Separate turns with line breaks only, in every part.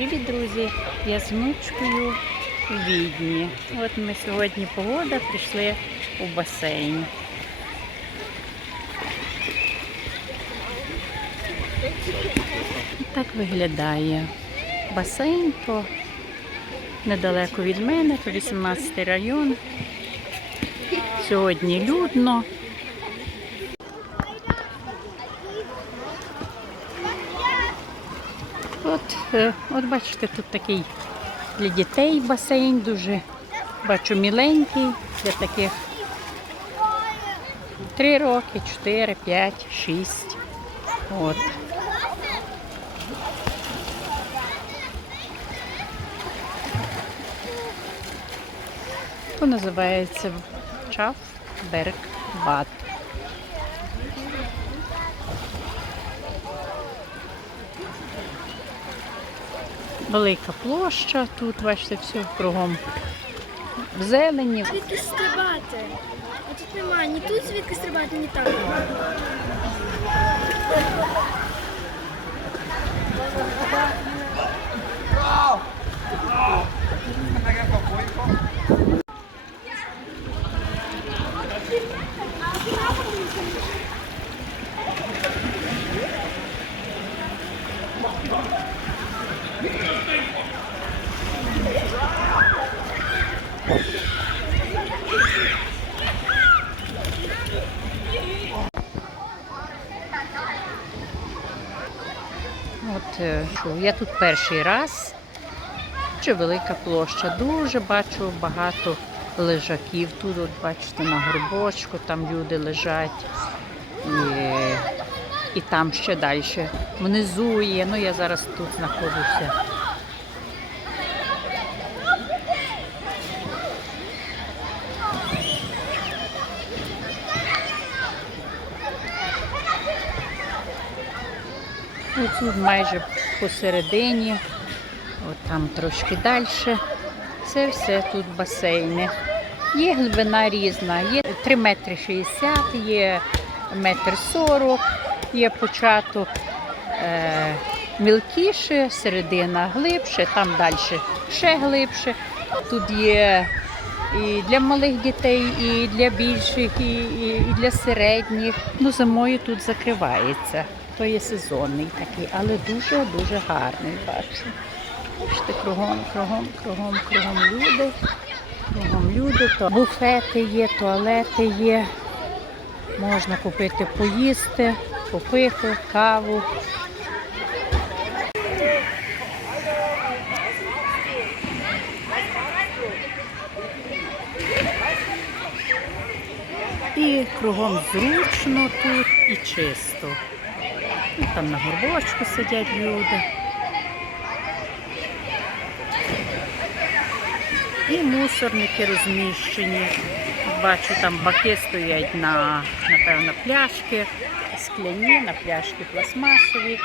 Привіт, друзі! Я з внучкою у Відні. От ми сьогодні погода прийшли у басейн. Так виглядає басейн, то недалеко від мене, то 18 район. Сьогодні людно. От, е, бачите, тут такий для дітей басейн дуже бачу міленький, для таких 3 роки, 4, 5, 6. От. То називається Чафберг Бад. Велика площа, тут бачите, все кругом в зелені.
Звідки стрибати? А тут немає ні тут звідки стрибати, ні там.
От я тут перший раз. Дуже велика площа. Дуже бачу багато лежаків. Тут, от бачите, на горбочку, там люди лежать. І, і там ще далі. Внизу є. Ну я зараз тут знаходжуся. Тут майже посередині, от там трошки далі. Це все тут басейни. Є глибина різна, є 3 метри 60, є метр 40, є початок е, мілкіше, середина глибше, там далі ще глибше. Тут є і для малих дітей, і для більших, і, і, і для середніх. Ну, зимою тут закривається. То є сезонний такий, але дуже-дуже гарний бачу. Бачите, кругом, кругом, кругом, кругом люди. Кругом люди, то буфети є, туалети є. Можна купити поїсти, попити, каву. І кругом зручно тут і чисто. Там на горбочку сидять люди. І мусорники розміщені. Бачу, там баки стоять на, напевно, пляшки, скляні, на пляшки пластмасові.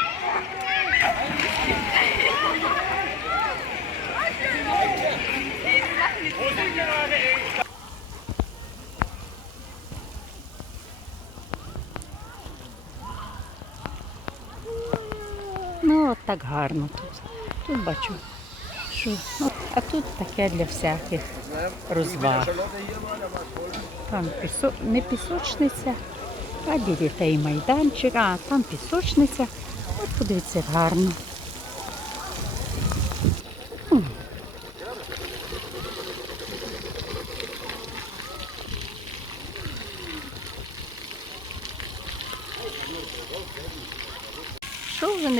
Ну, от так гарно тут. Тут бачу, що. От, а тут таке для всяких розваг. Там пісо... не пісочниця, а дітей майданчик, а там пісочниця. От подивіться, гарно.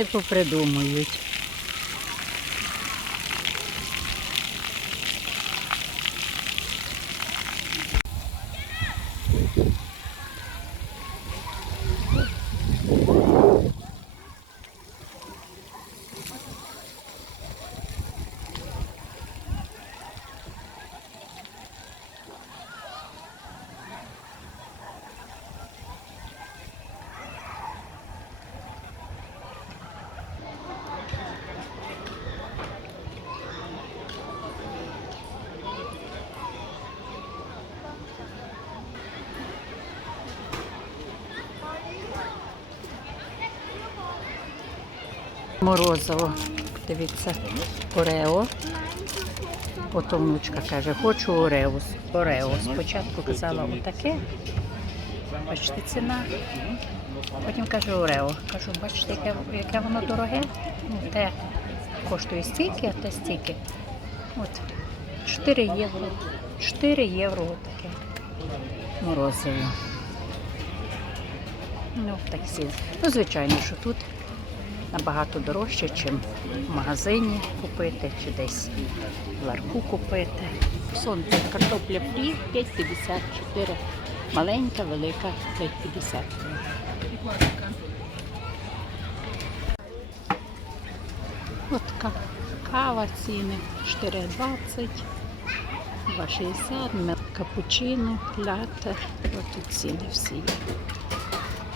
Попридумують? Морозиво. Дивіться, Орео. Ото внучка каже, хочу Орео. Орео. Спочатку казала отаке. Бачите, ціна. Потім каже Орео. Кажу, бачите, яке, яке воно дороге? Ну, те коштує стільки, а те стільки. От 4 євро. 4 євро отаке. Морозиво. Ну, так всі. Ну, звичайно, що тут набагато дорожче, ніж в магазині купити чи десь в ларку купити. Сонце, картопля фрі 5,54. Маленька, велика 5,50. От ка- кава ціни 4,20, 2,60, мел- капучино, ляте. От тут ціни всі.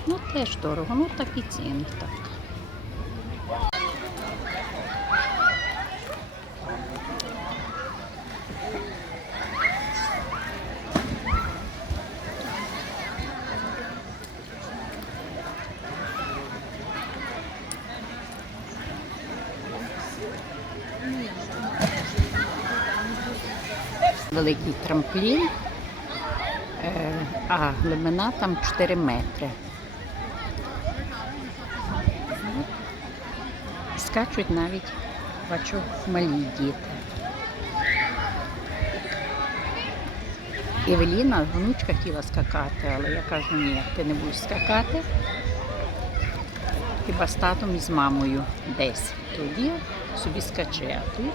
Ну теж дорого, ну так і ціни так. Великий трамплін, е, а глибина там 4 метри. Скачуть навіть, бачу, малі діти. Евеліна, внучка хотіла скакати, але я кажу, ні, ти не будеш скакати. Хіба з татом і з мамою десь. Тоді собі скачи, а тут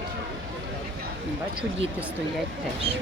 бачу, діти стоять теж.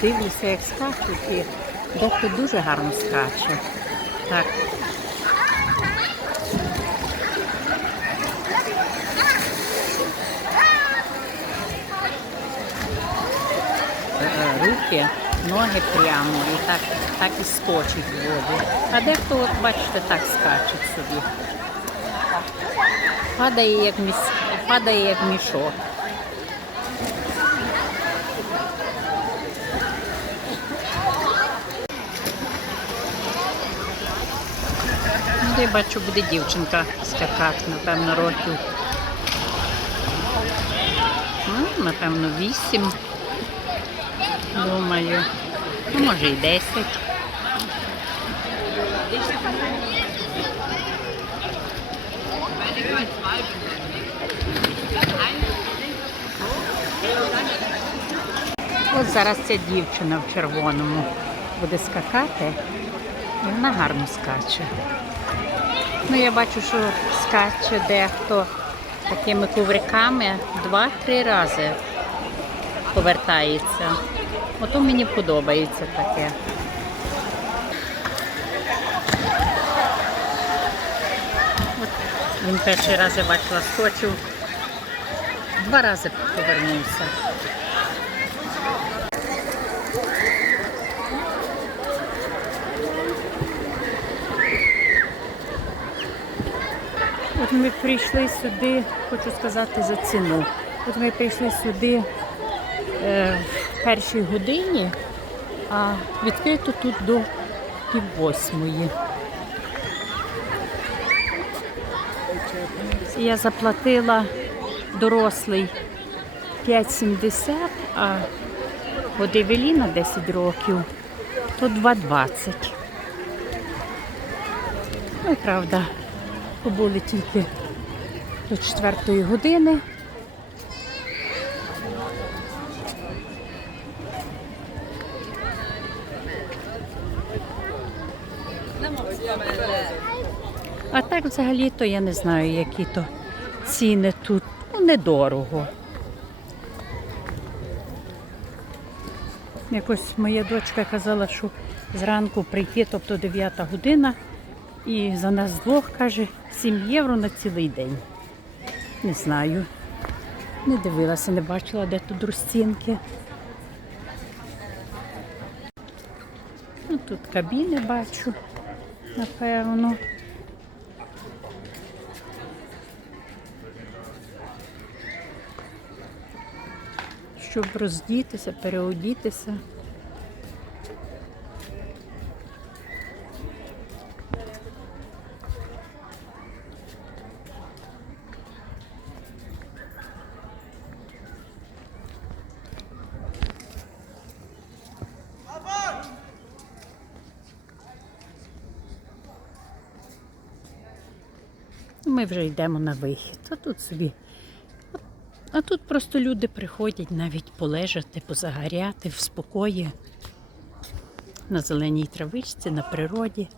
Подивлюся, як скачуть, і дехто дуже гарно скаче. Так. Е, Руки, ноги прямо і так, так і скочить в воду. А дехто, от бачите, так скаче собі. Падає як, міс... падає як мішок. Я бачу, буде дівчинка скакати, напевно, років. Напевно, вісім. Думаю. Ну, може і десять. От зараз ця дівчина в червоному буде скакати, і вона гарно скаче. Ну, я бачу, що скаче дехто такими ковриками два-три рази повертається. Ото мені подобається таке. Він перший раз я бачила, скочив, два рази повернувся. Ми прийшли сюди, хочу сказати за ціну. От ми прийшли сюди е, в першій годині, а відкрито тут до пів восьмої. Я заплатила дорослий 5,70, а от Евеліна 10 років, то 2,20. Ну, і правда, побули тільки до четвертої години. А так взагалі-то я не знаю, які то ціни тут. Ну, недорого. Якось моя дочка казала, що зранку прийти, тобто 9 година, І за нас двох, каже, 7 євро на цілий день. Не знаю. Не дивилася, не бачила, де тут розцінки. Ну, тут кабіни бачу, напевно. Щоб роздітися, переодітися. Ми вже йдемо на вихід. А тут собі. А тут просто люди приходять навіть полежати, позагоряти в спокої. На зеленій травичці, на природі.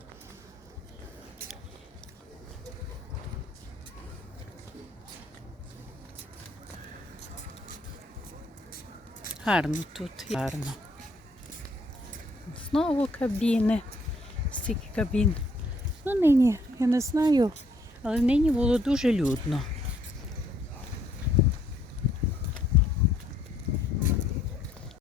Гарно тут, гарно. Знову кабіни. Стільки кабін. Ну, нині, я не знаю, але нині було дуже людно.